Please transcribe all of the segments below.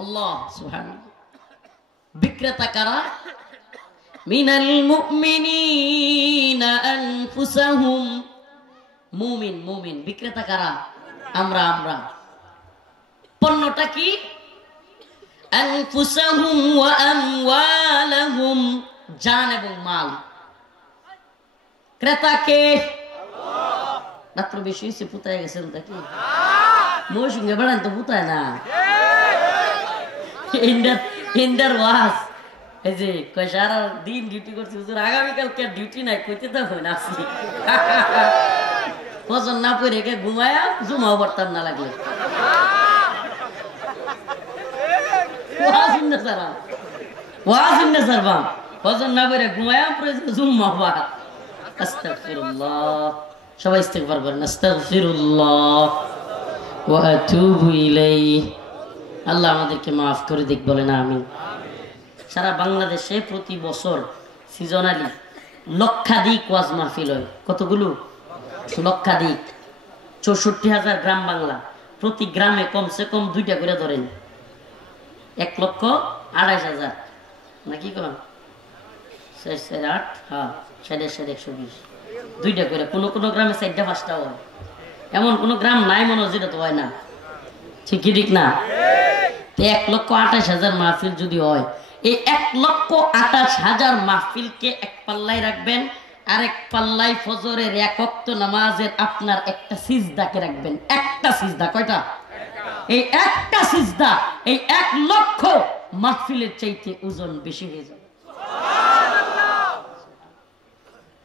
আল্লাহ সুবহানাল্লাহ। বিক্রেতা কারা? মিনাল মুমিনিনা আনফুসাহুম। মুমিন মুমিন, বিক্রেতা কারা? আমরা। পণ্যটা কি? আনফুসাহুম ওয়া আমওয়ালাহুম, জান এবং মাল। ক্রেতা কে? আল্লাহ। রাত্র বেশি হয়েছে, পুতায় গেছেন নাকি? মই সঙ্গে বেড়ান তো পুতায় না। ইন্ডার ওয়াজ এই যে কয় সারা দিন ডিউটি করছি, হুজুর আগামীকালকে ডিউটি নাই, কইতে তো হয় না আসি ফজর না পড়ে রেখে ঘুমায়া জুমাও পড়তাম না লাগলে। ফজর না পড়ে ঘুমায়া জুম্মা পড়। আস্তাগফিরুল্লাহ, সবাই ইস্তিগফার করেন। আস্তাগফিরুল্লাহ ওয়া আতুবু ইলাইহি। আল্লাহ আমাদেরকে মাফ করে দিক, বলেন আমিন। সারা বাংলাদেশে প্রতি বছর সিজনালি লক্ষাধিক ওয়াজ মাহফিল হয়। কতগুলো? লক্ষাধিক। ৬৪,০০০ গ্রাম বাংলা, প্রতি গ্রামে কমসে কম 2টা করে ধরেন, ১,২৮,০০০ নাকি কম 8 হ্যাঁ 120 2টা করে। কোনো কোনো গ্রামে 4টা 5টাও হয়। এমন কোনো গ্রাম নাই মনে হয় যেটা তো হয় না। ঠিক না? ১,২৮,০০০ মাহফিল যদি হয়, এই ১,২৮,০০০ মাহফিলকে এক পাল্লায় রাখবেন, আর এক পাল্লায় ফজরের 1 ওয়াক্ত নামাজের আপনার একটা সিজদাকে রাখবেন। একটা সিজদা, কয়টা? এই একটা সিজদা এই ১,০০,০০০ মাহফিলের চাইতে ওজন বেশি হয়ে যাবে।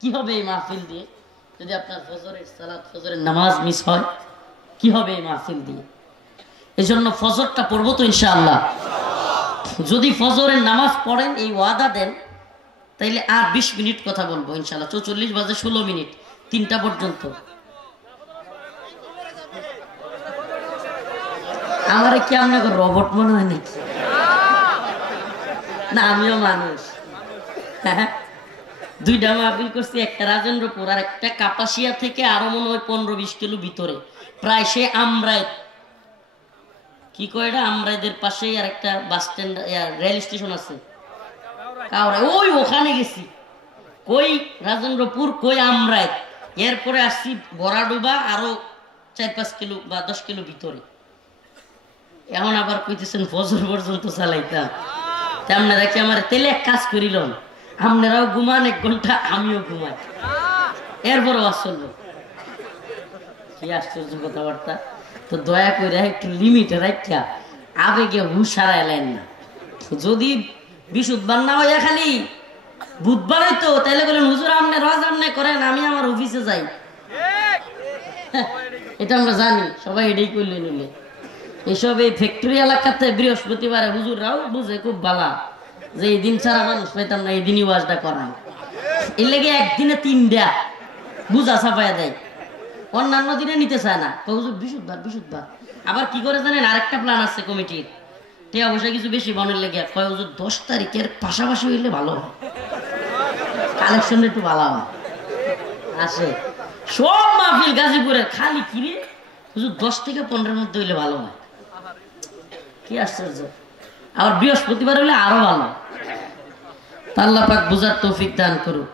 কি হবে এই মাহফিল দিয়ে? যদি আপনার ফজরের সালাত, ফজরের নামাজ মিস হয়, কি হবে এই মাহফিল দিয়ে? এই জন্য ফজরটা পড়বো তো ইনশাআল্লাহ। যদি ফজরের নামাজ পড়েন, এই ওয়াদা দেন, তাইলে আর 20 মিনিট কথা বলবো ইনশাআল্লাহ। ৪৪ বাজে 16 মিনিট, 3টা পর্যন্ত। আমারে কি আপনাকে রবট মনে হয় নাকি? না, আমিও মানুষ। 2টা মাহফিল করছি, একটা রাজেন্দ্রপুর আর একটা কাপাসিয়া থেকে আরো মনে হয় 15-20 কিলো ভিতরে, প্রায় সে আমরায়। কি কয় এটা? আমরাইদের পাশেই আর একটা বাস স্ট্যান্ড, রেল স্টেশন আছে কাউরা, ওই ওখানে গেছি। কই রাজেন্দ্রপুর, কই আমরাই। এরপরে আসছি বড়াডুবা, আরো 4-5 কিলো বা 10 কিলো ভিতরে। এখন আবার কইতেছেন ফজর পর্যন্ত চালাইতাম। আপনারা কি আমার তেলে এক কাজ করিল, আপনারাও ঘুমান 1 ঘন্টা, আমিও ঘুমাই, এরপরও আসল। কি আশ্চর্য কথাবার্তা। তো দয়া করে একটু লিমিটে রাখা আবেগে হুশ হারাইলেন না। যদি বিশুদ্ধবার না হইয়া খালি বুধবার হইতো, তাইলে বলেন হুজুর আপনি রোজ আপনি করেন, আমি আমার অফিসে যাই। এটা আমরা জানি, সবাই এটাই করলে নিলে। এসব এই ফ্যাক্টরি এলাকাতে বৃহস্পতিবারে হুজুররাও বুঝে খুব ভালো যে এই দিন ছাড়া মানুষ পাইতাম না, এই দিনই ওয়াজটা করায়। এর লেগে একদিনে 3টা বুঝা ছাপাইয়া দেয়, অন্যান্য দিনে নিতে চায় না। হুজুর বিশুদ্ধবার। আবার কি করে জানেন? আরেকটা প্ল্যান আছে কমিটির, টিয়া পয়সা কিছু বেশি বনের লেগে। কয় হুজুর 10 তারিখের পাশাপাশি হইলে ভালো হয়, কালেকশন একটু ভালো হয়। আসে সব মাহফিল গাজীপুরের, খালি কিনে হুজুর 10 থেকে 15-এর মধ্যে হইলে ভালো হয়। কি আশ্চর্য। আবার বৃহস্পতিবার হইলে আরো ভালো। আল্লাহ পাক বুঝার তৌফিক দান করুক।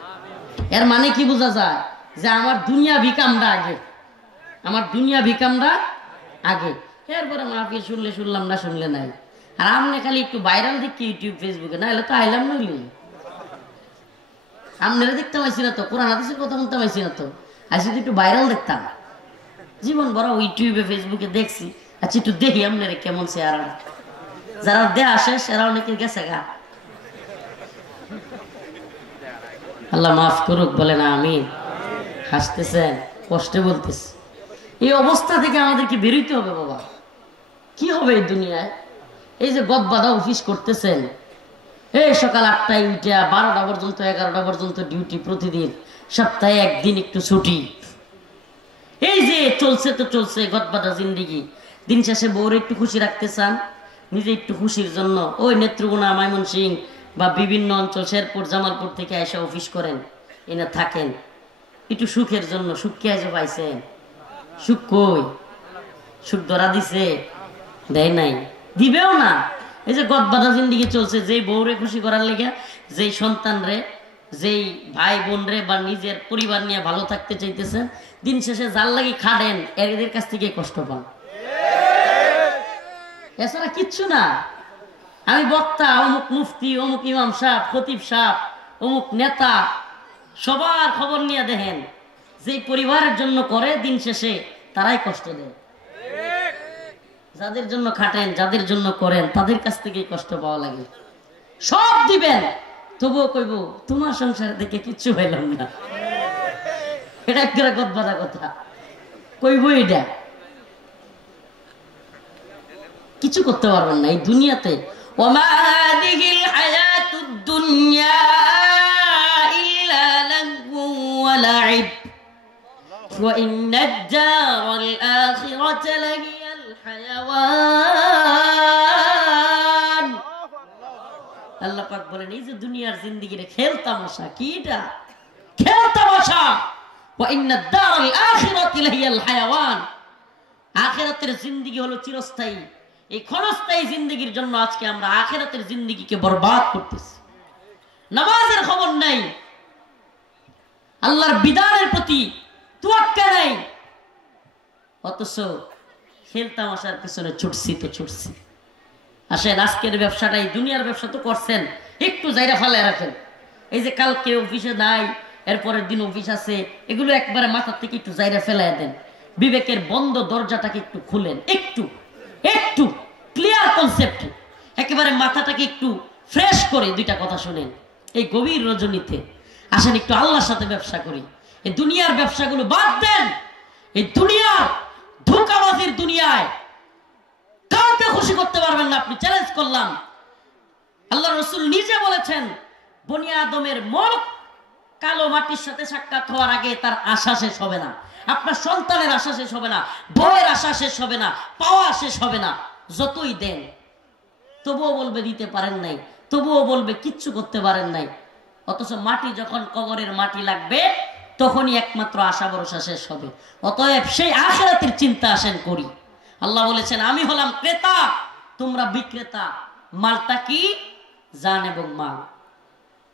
এর মানে কি বোঝা যায়? যে আমার দুনিয়া ভিকামরা আগে, আমার দুনিয়া ভিকামরা আগে। এরপরে মাহফিল শুনলে শুনলাম, না শুনলে নাই। আর আপনি খালি একটু ভাইরাল দেখি ইউটিউব ফেসবুকে, না হলে তো আইলাম নইলে। আপনারা দেখতাম আইসি না তো, কোরআন হাদিসের কথা শুনতাম আইসি না তো, আইসি তো একটু ভাইরাল দেখতাম। জীবন বড় ইউটিউবে ফেসবুকে দেখছি, আচ্ছা একটু দেখি আপনারা কেমন চেহারা। যারা দেয়া শেষ এরা অনেকে গেছে গা। আল্লাহ মাফ করুক, বলে না আমিন। হাসতেছেন, কষ্টে বলতেছি। এই অবস্থা থেকে আমাদেরকে বেরোইতে হবে বাবা। কি হবে এই দুনিয়ায়? এই যে গদবাধা অফিস করতেছেন, এই সকাল 8টায় উঠে 12টা পর্যন্ত 11টা পর্যন্ত ডিউটি প্রতিদিন, সপ্তাহে 1 দিন একটু ছুটি। এই যে চলছে তো চলছে গদবাধা জিন্দেগি। দিন শেষে বউরে একটু খুশি রাখতে চান, নিজে একটু খুশির জন্য ওই নেত্রকোনা, ময়মনসিংহ বা বিভিন্ন অঞ্চল, শেরপুর, জামালপুর থেকে এসে অফিস করেন, এনে থাকেন একটু সুখের জন্য। সুখ কে এসে পাইছেন? সুখ কই? সুখ ধরা দিছে? দেয় নাই, দিবেও না। এই যে গদবাধা জিন্দিগি চলছে, যেই বউরে খুশি করার লেগে, যেই সন্তান রে, যেই ভাই বোন রে বা নিজের পরিবার নিয়ে ভালো থাকতে চাইতেছেন, দিন শেষে যার লাগি খাটেন এদের কাছ থেকে কষ্ট পান, এছাড়া কিচ্ছু না। আমি বক্তা, অমুক মুফতি, অমুক ইমাম সাহেব, খতিব সাহেব, অমুক নেতা, সবার খবর নিয়ে দেখেন, যে পরিবারের জন্য করে দিন শেষে তারাই কষ্ট দেয়। যাদের জন্য খাটেন, যাদের জন্য করেন, তাদের কাছ থেকে কষ্ট পাওয়া লাগে। সব দিবেন, তবুও কইব তোমার সংসার থেকে কিচ্ছু পাইলাম না। এটা একটা গদবাধা কথা, কইব এটা কিছু করতে পারবেন না এই দুনিয়াতে। ওমা হাদিহিল হায়াতুদ দুনিয়া ইল্লা লাগু ওয়া লাইব ওয়া ইন্নাদ দারাল আখিরাতা লাহিয়াল হায়াওয়ান। আল্লাহ পাক বলেন এই যে দুনিয়ার জিন্দেগিরে খেল তামাশা, কি এটা খেল তামাশা। ওয়া ইন্নাদ দারাল আখিরাতা লাহিয়াল হায়াওয়ান, আখিরাতের জিন্দেগি হলো চিরস্থায়ী। এই ক্ষণস্থায়ী জিন্দেগির জন্য আজকে আমরা আখিরাতের জিন্দেগিকে বরবাদ করতেছি। নামাজের খবর নাই, আল্লাহর বিধানের প্রতি তোয়াক্কা নাই, অথচ খেল তামাশার পিছনে ছুটছি তো ছুটছি। আসেন আজকের ব্যবসাটাই, দুনিয়ার ব্যবসা তো করছেন, একটু জায়গা ফালায় রাখেন। এই যে কালকে অফিসে নাই, এরপরের দিন অফিস আছে, এগুলো একবারে মাথার থেকে একটু জায়গা ফেলায় দেন। বিবেকের বন্ধ দরজাটাকে একটু খুলেন, একটু একটু ক্লিয়ার কনসেপ্ট, একেবারে মাথাটাকে একটু ফ্রেশ করে দুইটা কথা শুনেন। এই গভীর রজনীতে আসেন একটু আল্লাহর সাথে ব্যবসা করি। এই দুনিয়ার ব্যবসাগুলো বাদ দেন। এই দুনিয়ার ধোঁকাবাজির দুনিয়ায় কাউকে খুশি করতে পারবেন না, আপনি চ্যালেঞ্জ করলাম। আল্লাহ রসুল নিজে বলেছেন, বনি আদমের মুখ কালো মাটির সাথে সাক্ষাৎ হওয়ার আগে তার আশা শেষ হবে না। আপনার সন্তানের আশা শেষ হবে না, বউয়ের আশা শেষ হবে না, পাওয়া শেষ হবে না। যতই দেন তবুও বলবে দিতে পারেন নাই, তবুও বলবে কিচ্ছু করতে পারেন নাই। অথচ মাটি যখন কবরের মাটি লাগবে তখনই একমাত্র আশা ভরসা শেষ হবে। অতএব সেই আখিরাতের চিন্তা আসেন করি। আল্লাহ বলেছেন আমি হলাম ক্রেতা, তোমরা বিক্রেতা। মালটা কি? জান এবং মাল।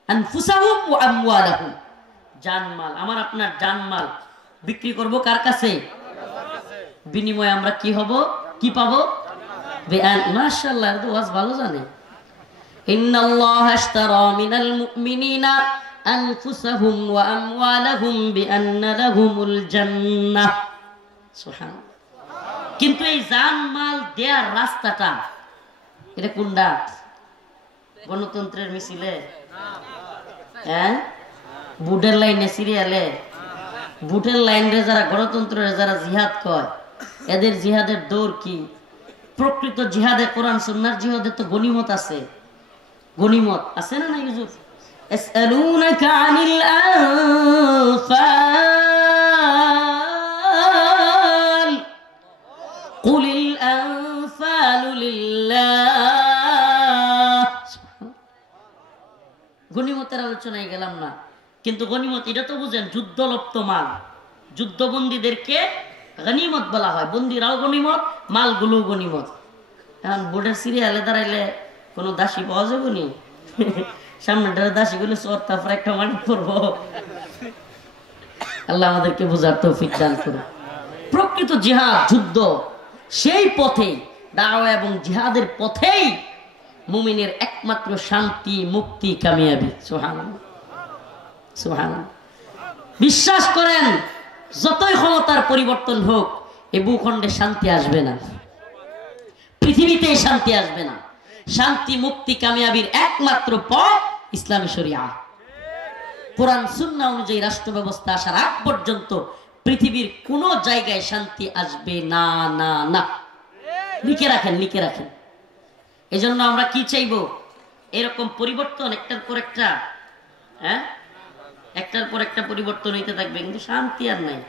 আনফুসাহুম ওয়া আমওয়ালাহুম, জানমাল, আমার আপনার জানমাল বিক্রি করব কার কাছে? বিনিময়ে আমরা কি হব, কি পাবো? মাশাআল্লাহ, তো ওয়াজ ভালো জানে। ইন্নাল্লাহা আশতারা মিনাল মুমিনিনা আনফুসাহুম ওয়া আমওয়ালাহুম বিআন্না লাহুমুল জান্নাহ। সুবহানাল্লাহ। কিন্তু এই জানমাল দেয়ার রাস্তাটা এটা কোনটা? গণতন্ত্রের মিছিলে, হ্যাঁ, বুটের লাইনে, সিরিয়ালে বুটের লাইনে যারা গণতন্ত্রের যারা জিহাদ কয়, এদের জিহাদের দৌড় কি? প্রকৃত জিহাদে, কোরআন সুন্নাহর জিহাদে তো গনিমত আছে। গনিমত আছে না নাই হুজুর? ইয়াসআলুনাকা আনিল আনফাল কুলিল আনফালু লিল্লাহ। গনিমতের আলোচনায় গেলাম না, কিন্তু গনিমত এটা তো বুঝেন, যুদ্ধলপ্ত মাল। যুদ্ধবন্দীদেরকে গনিমত বলা হয়, বন্দীরাও গনিমত, মালগুলো গনিমত। এখন বোর্ডের সিরিয়ালে দাঁড়াইলে কোনো দাসী পাওয়া যাবে নি? সামনে দাসী গুলো চোর, তারপর একটা মাটি করবো। আল্লাহ আমাদেরকে বোঝার তৌফিক দান করুন। প্রকৃত জিহাদ, যুদ্ধ, সেই পথে দাওয়া এবং জিহাদের পথেই মুমিনের একমাত্র শান্তি, মুক্তি, কামিয়াবি। সুবহানাল্লাহ, সুবহানাল্লাহ। বিশ্বাস করেন, যতই ক্ষমতার পরিবর্তন হোক এই ভূখণ্ডে শান্তি আসবে না, পৃথিবীতে শান্তি আসবে না। শান্তি, মুক্তি, কামিয়াবির একমাত্র পথ ইসলামী শরিয়া। কোরআন সুন্নাহ অনুযায়ী রাষ্ট্র ব্যবস্থা আসার আগ পর্যন্ত পৃথিবীর কোন জায়গায় শান্তি আসবে না, না, না। লিখে রাখেন, লিখে রাখেন। এজন্য আমরা কি চাইবো? এরকম পরিবর্তন একটার পর একটা, হ্যাঁ, একটার পর একটা পরিবর্তন হইতে থাকবে, কিন্তু শান্তি আর নাই।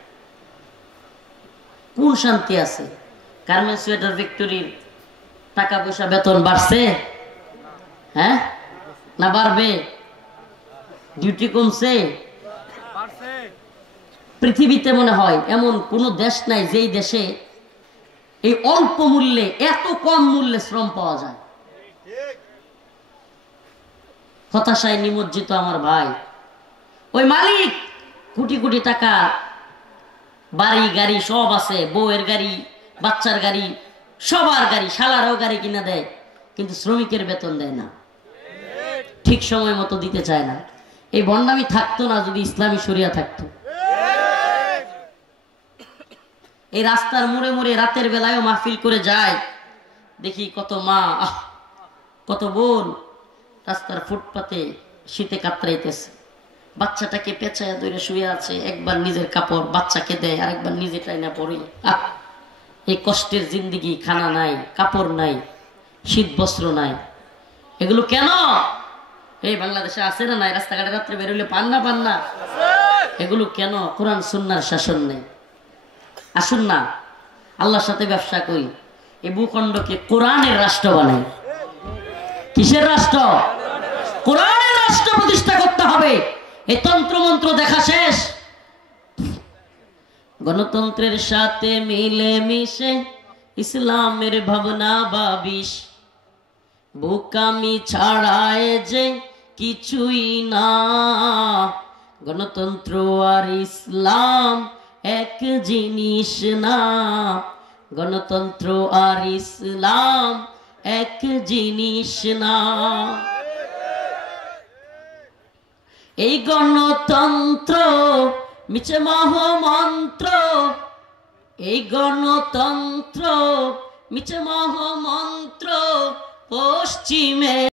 কোন শান্তি আছে? গার্মেন্টস, সোয়েটার ফ্যাক্টরির টাকা পয়সা, বেতন বাড়ছে, হ্যাঁ না বাড়বে? ডিউটি কমছে? পৃথিবীতে মনে হয় এমন কোন দেশ নাই যেই দেশে এই অল্প মূল্যে, এত কম মূল্যে শ্রম পাওয়া যায়। হতাশায় নিমজ্জিত আমার ভাই। ওই মালিক কোটি কোটি টাকা, বাড়ি গাড়ি সব আছে, বউয়ের গাড়ি, বাচ্চার গাড়ি, সবার গাড়ি, শালারও গাড়ি কিনা দেয়, কিন্তু শ্রমিকের বেতন দেয় না, ঠিক সময় মতো দিতে চায় না। এই ভণ্ডামি থাকতো না যদি ইসলামী শরিয়া থাকতো। এই রাস্তার মোড়ে মোড়ে রাতের বেলায়ও মাহফিল করে যায়, দেখি কত মা, কত বোন রাস্তার ফুটপাতে শীতে কাতরাইতেছে, বাচ্চাটাকে পেঁচায়া ধরে শুয়ে আছে, একবার নিজের কাপড় বাচ্চাকে দেয়, আরেকবার নিজে টাইনা পরে। এই কষ্টের জিন্দিগি, খানা নাই, কাপড় নাই, শীত বস্ত্র নাই, এগুলো কেন? এই বাংলাদেশে আছে না নাই? রাস্তাঘাটে রাত্রে বেরোলে পান না? এগুলো কেন? কোরআন সুন্নাহর শাসন নেই। আসুন না আল্লাহর সাথে ব্যবসা করি, এই ভূখণ্ডকে কোরআনের রাষ্ট্র বানাই। কিসের রাষ্ট্র? কোরআনের রাষ্ট্র প্রতিষ্ঠা করতে হবে। এই তন্ত্র মন্ত্র দেখা শেষ। গণতন্ত্রের সাথে মিলে মিশে ইসলামের ভাবনা ভাবিস, বোকামি ছাড়ায় যে কিছুই না। গণতন্ত্র আর ইসলাম এক জিনিস না, গণতন্ত্র আর ইসলাম এক জিনিস না। এই গণতন্ত্র মিছে মহামন্ত্র, এই গণতন্ত্র মিছে মহামন্ত্র, পশ্চিমে